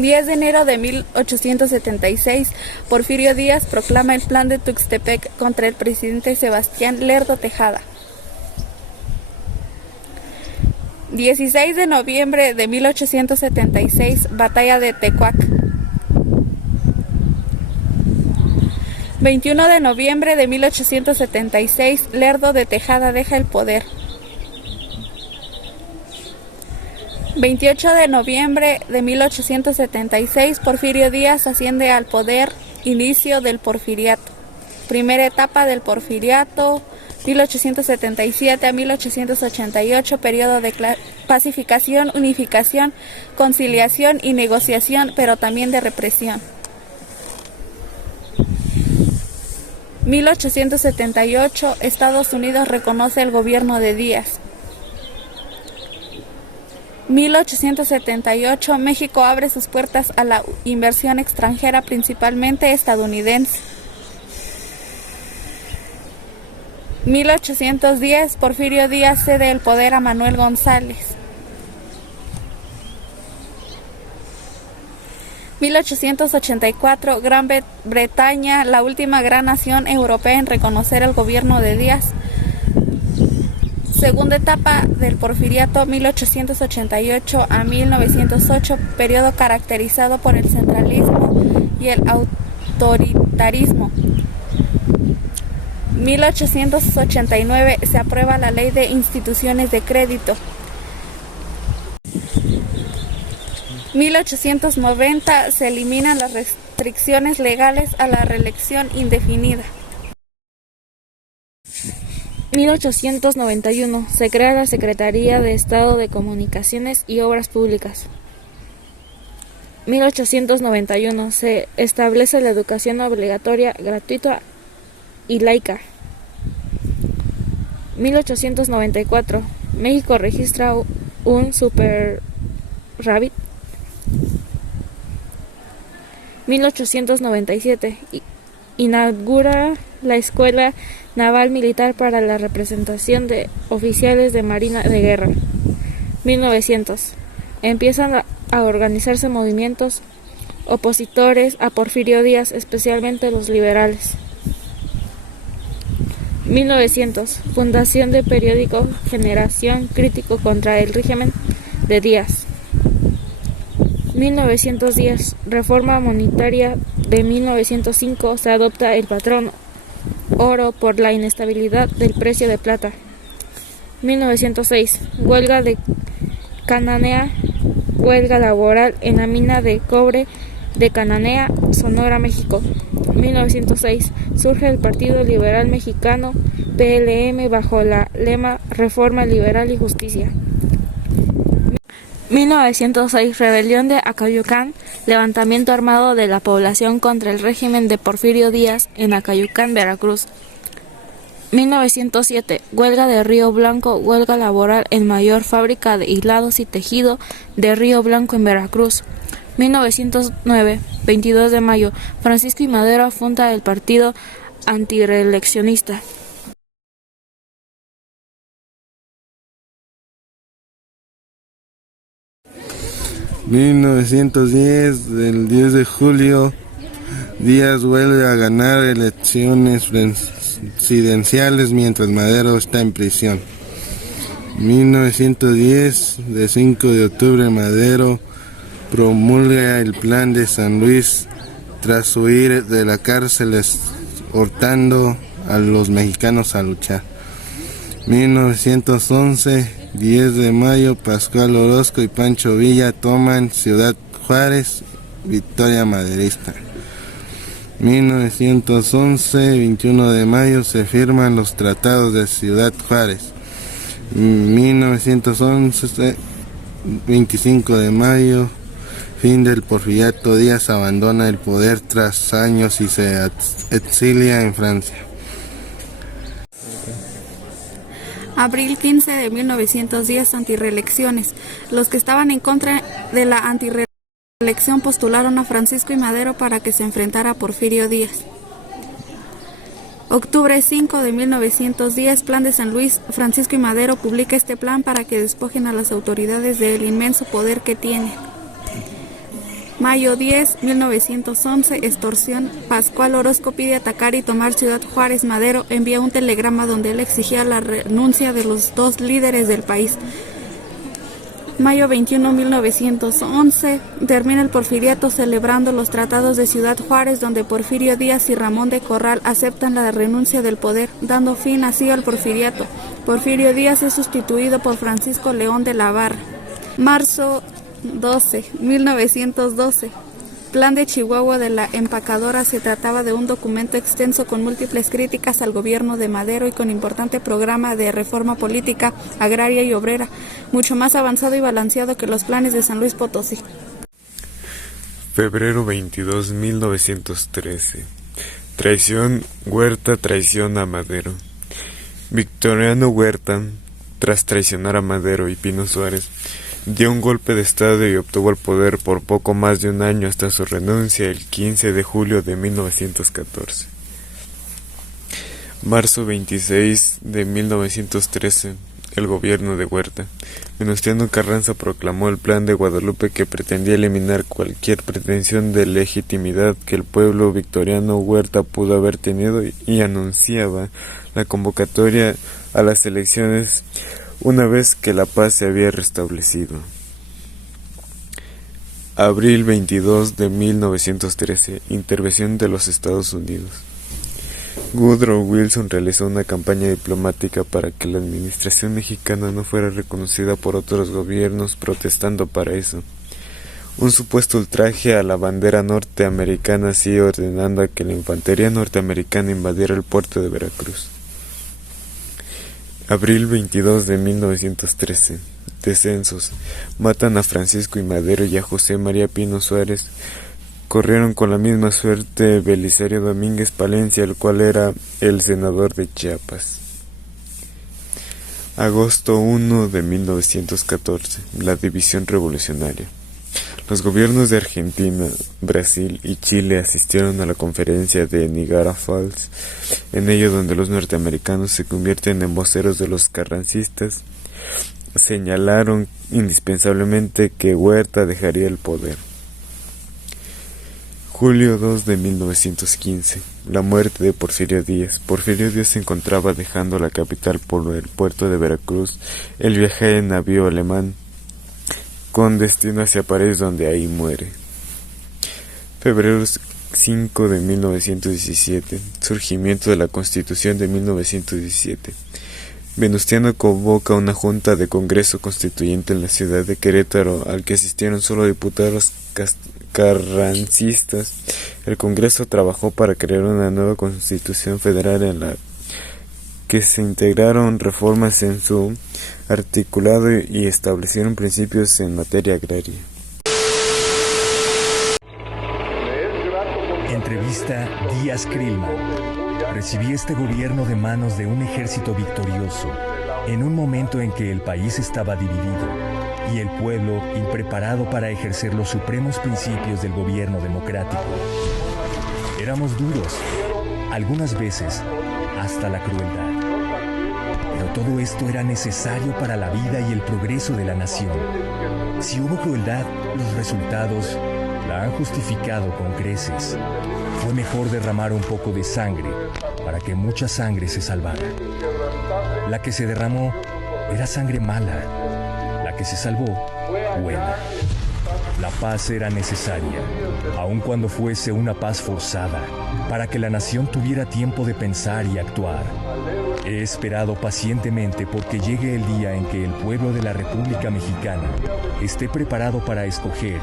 10 de enero de 1876, Porfirio Díaz proclama el Plan de Tuxtepec contra el presidente Sebastián Lerdo Tejada. 16 de noviembre de 1876, Batalla de Tecuac. 21 de noviembre de 1876, Lerdo de Tejada deja el poder. 28 de noviembre de 1876, Porfirio Díaz asciende al poder, inicio del porfiriato. Primera etapa del porfiriato, 1877 a 1888, periodo de pacificación, unificación, conciliación y negociación, pero también de represión. 1878, Estados Unidos reconoce el gobierno de Díaz. 1878, México abre sus puertas a la inversión extranjera, principalmente estadounidense. 1810, Porfirio Díaz cede el poder a Manuel González. 1884, Gran Bretaña, la última gran nación europea en reconocer el gobierno de Díaz. Segunda etapa del porfiriato, 1888 a 1908, periodo caracterizado por el centralismo y el autoritarismo. 1889, se aprueba la Ley de Instituciones de Crédito. 1890, se eliminan las restricciones legales a la reelección indefinida. 1891, se crea la Secretaría de Estado de Comunicaciones y Obras Públicas. 1891, se establece la educación obligatoria, gratuita y laica. 1894, México registra un superávit. 1897, inaugura la Escuela Naval Militar para la representación de oficiales de Marina de Guerra. 1900, empiezan a organizarse movimientos opositores a Porfirio Díaz, especialmente los liberales. 1900, fundación del periódico Generación, crítico contra el régimen de Díaz. 1910, reforma monetaria de 1905, se adopta el patrón oro por la inestabilidad del precio de plata. 1906, huelga de Cananea, huelga laboral en la mina de cobre de Cananea, Sonora, México. 1906, surge el Partido Liberal Mexicano, PLM, bajo la lema Reforma Liberal y Justicia. 1906, rebelión de Acayucán, levantamiento armado de la población contra el régimen de Porfirio Díaz en Acayucán, Veracruz. 1907, huelga de Río Blanco, huelga laboral en mayor fábrica de hilados y tejido de Río Blanco en Veracruz. 1909, 22 de mayo, Francisco I. Madero funda el partido antireeleccionista. 1910, del 10 de julio, Díaz vuelve a ganar elecciones presidenciales mientras Madero está en prisión. 1910, de 5 de octubre, Madero promulga el Plan de San Luis tras huir de la cárcel, exhortando a los mexicanos a luchar. 1911, 10 de mayo, Pascual Orozco y Pancho Villa toman Ciudad Juárez, victoria maderista. 1911, 21 de mayo, se firman los tratados de Ciudad Juárez. 1911, 25 de mayo, fin del porfiriato. Díaz abandona el poder tras años y se exilia en Francia. Abril 15 de 1910, antirreelecciones. Los que estaban en contra de la antirreelección postularon a Francisco I. Madero para que se enfrentara a Porfirio Díaz. Octubre 5 de 1910, Plan de San Luis. Francisco I. Madero publica este plan para que despojen a las autoridades del inmenso poder que tienen. Mayo 10, 1911, extorsión. Pascual Orozco pide atacar y tomar Ciudad Juárez. Madero envía un telegrama donde él exigía la renuncia de los dos líderes del país. Mayo 21, 1911, termina el porfiriato celebrando los tratados de Ciudad Juárez, donde Porfirio Díaz y Ramón de Corral aceptan la renuncia del poder, dando fin así al porfiriato. Porfirio Díaz es sustituido por Francisco León de la Barra. Marzo 12, 1912. Plan de Chihuahua de la empacadora. Se trataba de un documento extenso con múltiples críticas al gobierno de Madero y con importante programa de reforma política, agraria y obrera, mucho más avanzado y balanceado que los planes de San Luis Potosí. Febrero 22, 1913. Traición. Huerta traiciona a Madero. Victoriano Huerta, tras traicionar a Madero y Pino Suárez, dio un golpe de estado y obtuvo el poder por poco más de un año hasta su renuncia el 15 de julio de 1914. Marzo 26 de 1913, el gobierno de Huerta. Venustiano Carranza proclamó el Plan de Guadalupe, que pretendía eliminar cualquier pretensión de legitimidad que el pueblo victoriano Huerta pudo haber tenido y anunciaba la convocatoria a las elecciones una vez que la paz se había restablecido. Abril 22 de 1913, intervención de los Estados Unidos. Woodrow Wilson realizó una campaña diplomática para que la administración mexicana no fuera reconocida por otros gobiernos, protestando para eso. Un supuesto ultraje a la bandera norteamericana, así ordenando a que la infantería norteamericana invadiera el puerto de Veracruz. Abril 22 de 1913. Descensos. Matan a Francisco I. Madero y a José María Pino Suárez. Corrieron con la misma suerte Belisario Domínguez Palencia, el cual era el senador de Chiapas. Agosto 1 de 1914. La división revolucionaria. Los gobiernos de Argentina, Brasil y Chile asistieron a la conferencia de Niagara Falls, en ello donde los norteamericanos se convierten en voceros de los carrancistas. Señalaron indispensablemente que Huerta dejaría el poder. Julio 2 de 1915. La muerte de Porfirio Díaz. Porfirio Díaz se encontraba dejando la capital por el puerto de Veracruz. Él viaja en navío alemán con destino hacia París, donde ahí muere. Febrero 5 de 1917. Surgimiento de la Constitución de 1917. Venustiano convoca una junta de Congreso Constituyente en la ciudad de Querétaro, al que asistieron solo diputados carrancistas. El Congreso trabajó para crear una nueva Constitución Federal en la que se integraron reformas en su articulado y establecieron principios en materia agraria. Entrevista Díaz Krillman. Recibí este gobierno de manos de un ejército victorioso, en un momento en que el país estaba dividido y el pueblo impreparado para ejercer los supremos principios del gobierno democrático. Éramos duros, algunas veces hasta la crueldad. Pero todo esto era necesario para la vida y el progreso de la nación. Si hubo crueldad, los resultados la han justificado con creces. Fue mejor derramar un poco de sangre para que mucha sangre se salvara. La que se derramó era sangre mala, la que se salvó, buena. La paz era necesaria, aun cuando fuese una paz forzada, para que la nación tuviera tiempo de pensar y actuar. He esperado pacientemente porque llegue el día en que el pueblo de la República Mexicana esté preparado para escoger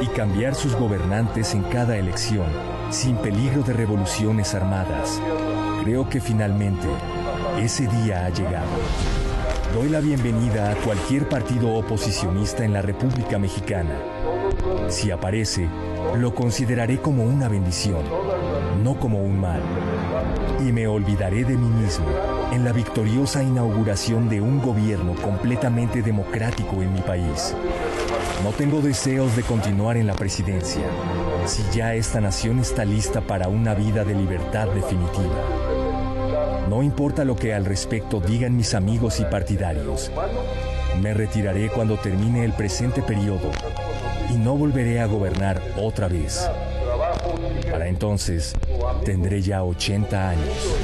y cambiar sus gobernantes en cada elección, sin peligro de revoluciones armadas. Creo que finalmente ese día ha llegado. Doy la bienvenida a cualquier partido oposicionista en la República Mexicana. Si aparece, lo consideraré como una bendición, no como un mal. Y me olvidaré de mí mismo en la victoriosa inauguración de un gobierno completamente democrático en mi país. No tengo deseos de continuar en la presidencia, si ya esta nación está lista para una vida de libertad definitiva. No importa lo que al respecto digan mis amigos y partidarios. Me retiraré cuando termine el presente periodo y no volveré a gobernar otra vez. Para entonces tendré ya 80 años.